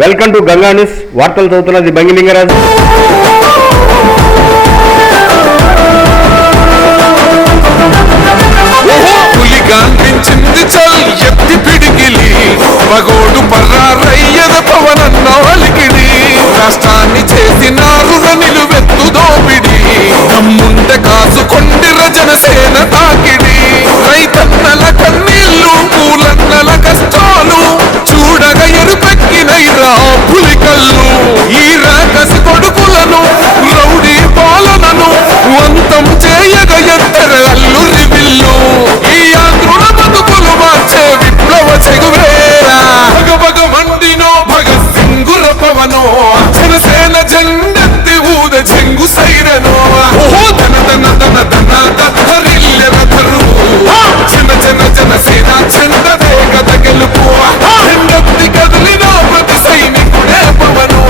Welcome to Ganga news. వార్తలు చదువుతున్నది బంగిలింగరాజు. గాంధించింది చల్ ఎత్తి పిడికిలి మగోడు పర్రారయ్యద పవనన్న అలికిడి రాష్ట్రాన్ని చేసినారు నిలువెత్తు దోపిడి దమ్ముంటే కాసుకొండిర జనసేన తాకిడి రైతన్నల కన్నీళ్లు పూలన్నల కష్టాలు చూడగా ఎరుపెక్కినైరా పులికల్లు ఈ రాకసి కొడుకులను రౌడీ పాలనను వంతం చేయగ ఎత్తర అల్లు రివిల్లు ఈ ఆంధ్రుల బతుకులు మార్చే విప్లవ చెగువేరా భగభగ మండినో భగత్ సింగుర పవనో జనసేన జెండెత్తి ఊద చెంగు సైరనో ఓహో ధన ధన ధన ధన దత్తరిల్లెర ధరువు జన జన జనసేన చెండదే గద గెలుపు జెండెత్తి కదిలిన ప్రతి సైనికుడే పవనో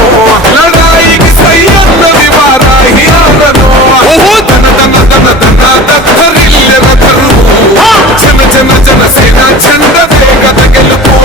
లడాయికి సై అన్నది వారాహి ఆరనో ఓహో ధన ధన ధన ధన దత్తరిల్లెర ధరువు జన జన జనసేన చెండదే గద గెలుపు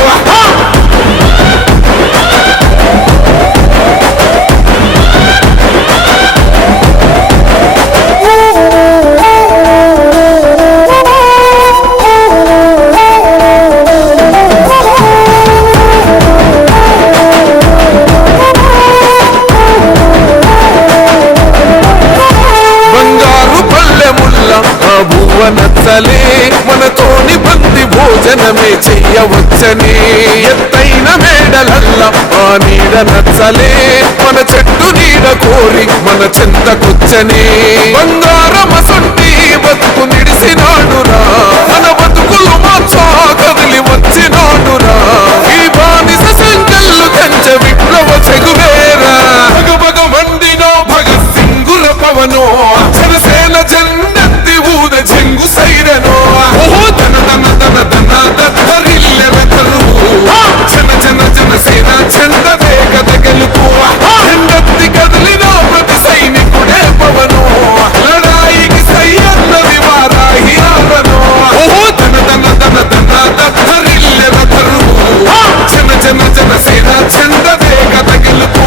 నచ్చలే మనతోని బంది భోజనమే చెయ్యవచ్చని ఎత్తైన మేడలల్ల ఆ నీడ నచ్చలే మన చెట్టు నీడ కోరి మన చెంతకొచ్చని బంగారమసొంటి బతుకు నిడిసినాడురా మన బతుకులు మార్చా కదిలి వచ్చినాడురా ఈ బానిస సంఖ్యలు కంచ విప్లవ చెగువేరా భగభగ మండినో భగత్ సింగుర పవనో జనసేన జెండెత్తి ఊద చెంగు సైరనో ఓహో ధన ధన ధన ధన దత్తరిల్లెర ధరువు జన జన జనసేన చెండదే గద గెలుపు జెండెత్తి కదిలిన ప్రతి సైనికుడే పవనో లడాయికి సై అన్నది వారాహి ఆరనో ఓహో ధన ధన ధన ధన దత్తరిల్లెర ధరువు జన జన జనసేన చెండదే గద గెలుపు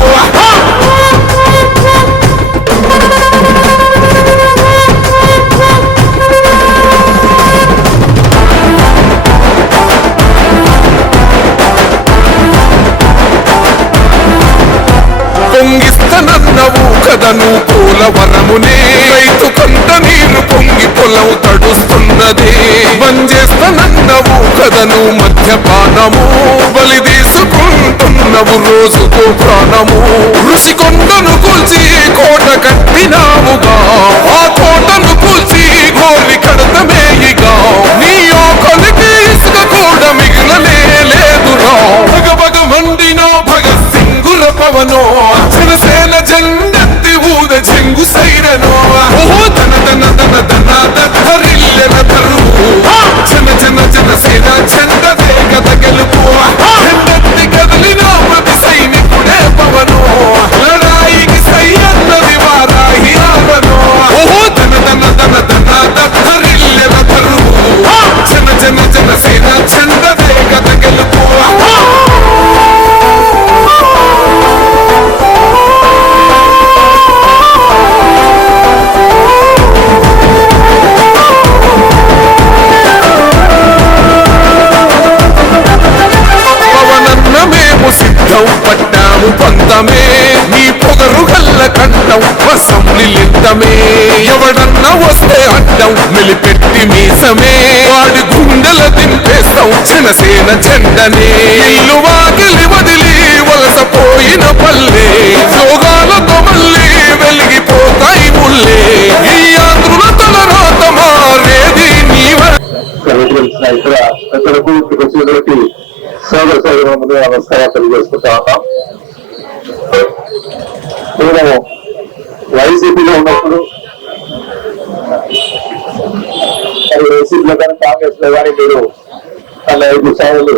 పొంగిస్తనన్నవు కదను పోలవరమునే రైతు కొంత నీరు పొంగి పొలం తడుస్తున్నది బంజేస్తనన్నవు కదను మద్యపానము బలి తీసుకుంటున్నవు రోజుకు ప్రాణము ఋషి కొండను కూల్చి కోట కట్టినావుగా ఆ కోటను కూల్చి గోలి కడతమేయిగా నీ ఆకలికి ఇసుక కూడా మిగిలనే లేదురా భగభగ మండినో భగత్ సింగుర పవనో జనసేన జెండెత్తి ఊద చెంగు సైరనో ఓహో ధన ధన ధన ధన దత్తరిల్లెర ధరువు జన జన జనసేన చెండదే గద గెలుపు జెండెత్తి కదిలిన ప్రతి సైనికుడే పవనో లడాయికి సై అన్నది వారాహి ఆరనో ఓహో ధన ధన ధన ధన దత్తరిల్లెర ధరువు జన జన జనసేన చెండదే గద గెలుపు సిద్ధం పట్టాము పంతమే నీ పొగరు గల్ల కండం వసంలిద్దమే ఎవడన్న వస్తే అడ్డం మెలిపెట్టి మీసమే వాడి గుండెల దింపేస్తాం జనసేన జెండనే ఇల్లు వాకిలి వదిలి వలసపోయిన పల్లె యోగాలతో మళ్ళీ వెలిగిపోతాయి ముల్లే ఈ ఆంధ్రుల తల రాత మారేది నీవే సోదర సోదరుల ముందు నమస్కారం తెలియజేసుకుంటా ఉన్నాం. నేను వైసీపీలో ఉన్నప్పుడు వైసీపీలో కానీ కాంగ్రెస్ లో కానీ మీరు అలా 5 సార్లు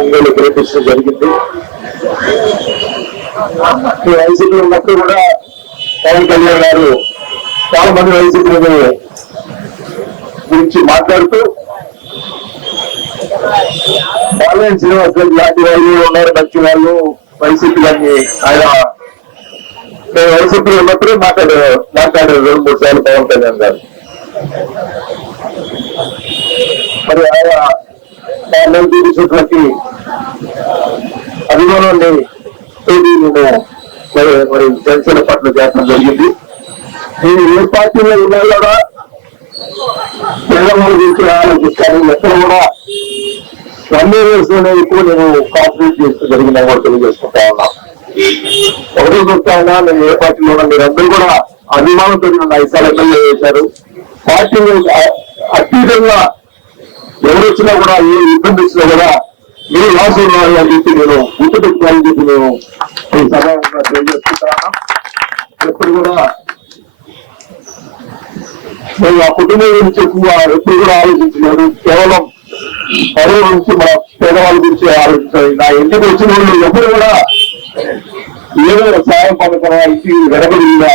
ఒంగోలు గెలిపించడం జరిగింది. వైసీపీలో ఉన్నప్పుడు కూడా పవన్ కళ్యాణ్ గారు చాలా మంది వైసీపీ గురించి మాట్లాడుతూ బాలయ్య శ్రీనివాస్ లాంటి వాళ్ళు ఉన్నారు, మంచి వాళ్ళు వైసీపీ గారిని ఆయన నేను వైసీపీ ఉన్నప్పుడు మాట్లాడారు 2-3 సార్లు పవన్ కళ్యాణ్ గారు. మరి ఆయన నేను చూపించినటువంటి అభిమానాన్ని నేను మరి జనసేన పట్ల చేయడం జరిగింది. నేను ఏ పార్టీలో ఉన్నా కూడా తెలంగాణ గురించి ఆలోచిస్తాను. ఎక్కడ కూడా రన్నేవేసుకునే ఎక్కువ నేను కాన్సన్ట్రేట్ చేస్తూ జరిగిందని కూడా తెలియజేసుకుంటా ఉన్నా. ఒకటి చెప్తా ఉన్నా, నేను ఏ పార్టీలో ఉన్నా మీరందరూ కూడా అభిమానంతో నన్ను 5 సార్లు ఎమ్మెల్యే చేశారు. పార్టీ అతీతంగా ఎవరు వచ్చినా కూడా ఏ ఇబ్బంది వచ్చినా కూడా మీరు లాస్ ఉన్నారు అని చెప్పి నేను గుర్తు పెట్టుకోవాలని చెప్పి నేను ఈ సభగా తెలియజేసుకుంటా. ఎప్పుడు కూడా నేను ఆ కుటుంబం గురించి ఎక్కువ ఎప్పుడు కూడా ఆలోచించలేదు. కేవలం పదవి గురించి మన పేదవాళ్ళ గురించి ఆలోచించాలి. నా ఇంటికి వచ్చిన వాళ్ళు ఎప్పుడు కూడా ఏదో సాయం పథకం ఇంటి వెనకడిన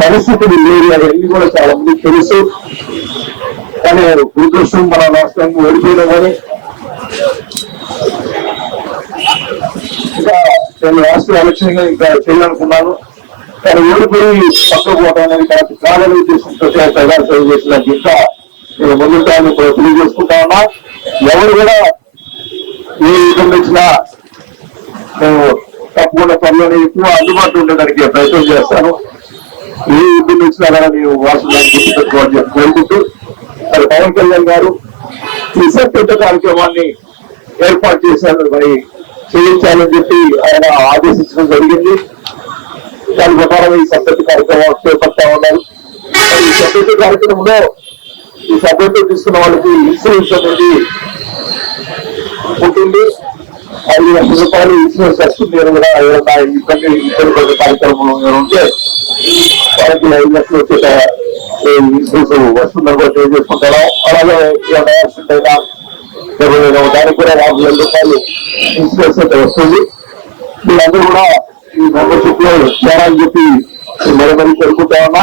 పరిస్థితులు లేదు. అవన్నీ కూడా చాలా మందికి తెలుసు. కానీ దురదృష్టం మన రాష్ట్రానికి ఓడిపోయినా కానీ ఇంకా నేను రాష్ట్ర ఎలక్షన్ గా ఇంకా చేయాలనుకున్నాను. కానీ ఓడిపోయి పక్కకు పోవడం అనేది కాదని ఉద్దేశంతో ప్రజాసేవ చేసిన ఇంకా నేను ముందుంటాన్ని కూడా తెలియజేసుకుంటా ఉన్నా. ఎవరు కూడా ఏ ఇబ్బంది వచ్చినా నేను తప్పకుండా త్వరలోనే ఎక్కువ అందుబాటులో ఉండడానికి ప్రయత్నం చేస్తాను. ఏ ఇబ్బంది వచ్చినా కూడా నేను వాసులను గుర్తుపెట్టుకోవాలని చెప్పి కోరుకుంటూ మరి పవన్ కళ్యాణ్ గారు ఈ సత్యంత కార్యక్రమాన్ని ఏర్పాటు చేశారు. మరి చేయించాలని చెప్పి ఆయన ఆదేశించడం జరిగింది. దాని ప్రకారం ఈ సభ్యత కార్యక్రమం చేపడతా ఉన్నారు. ఈ సభ్యత కార్యక్రమంలో ఈ సభ్యత తీసుకున్న వాళ్ళకి ఇన్సూరెన్స్ అనేది ఉంటుంది. 5 లక్షల రూపాయలు ఇన్సూరెన్స్ వస్తుంది. కూడా ఏదైనా ఇబ్బంది పడే కార్యక్రమం ఉంటే వారికి 5 లక్షలు వచ్చే ఇన్సూరెన్స్ వస్తుందని కూడా తెలియజేసుకుంటాం. అలాగే ఏమైనా యాక్సిడెంట్ అయినా దానికి కూడా 50,000 రూపాయలు ఇన్సూరెన్స్ అయితే వస్తుంది. మీరందరూ కూడా ఈ మెంబర్షిప్ లో చేరాలని చెప్పి మరీ కోరుకుంటా ఉన్నా.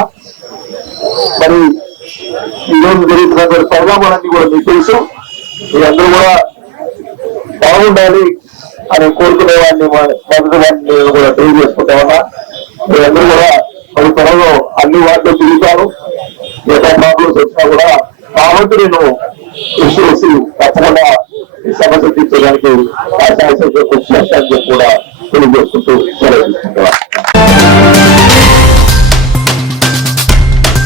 మరి ఈ రోజు జరుగుతున్న పరిణామాలన్నీ కూడా మీకు తెలుసు. మీరందరూ కూడా బాగుండాలి అని కోరుకునే వాడిని మొదటి వాడిని నేను కూడా తెలియజేసుకుంటా ఉన్నా. మీరందరూ కూడా మరి త్వరలో అన్ని వాటిలో తిరుగుతారు. ఏ ప్రాబ్లమ్స్ వచ్చినా కూడా కాబట్టి నేను కృషి చేసి తప్పకుండా సమస్య తీర్చడానికి ఆ శాసన కూడా తెలియజేస్తున్నాను.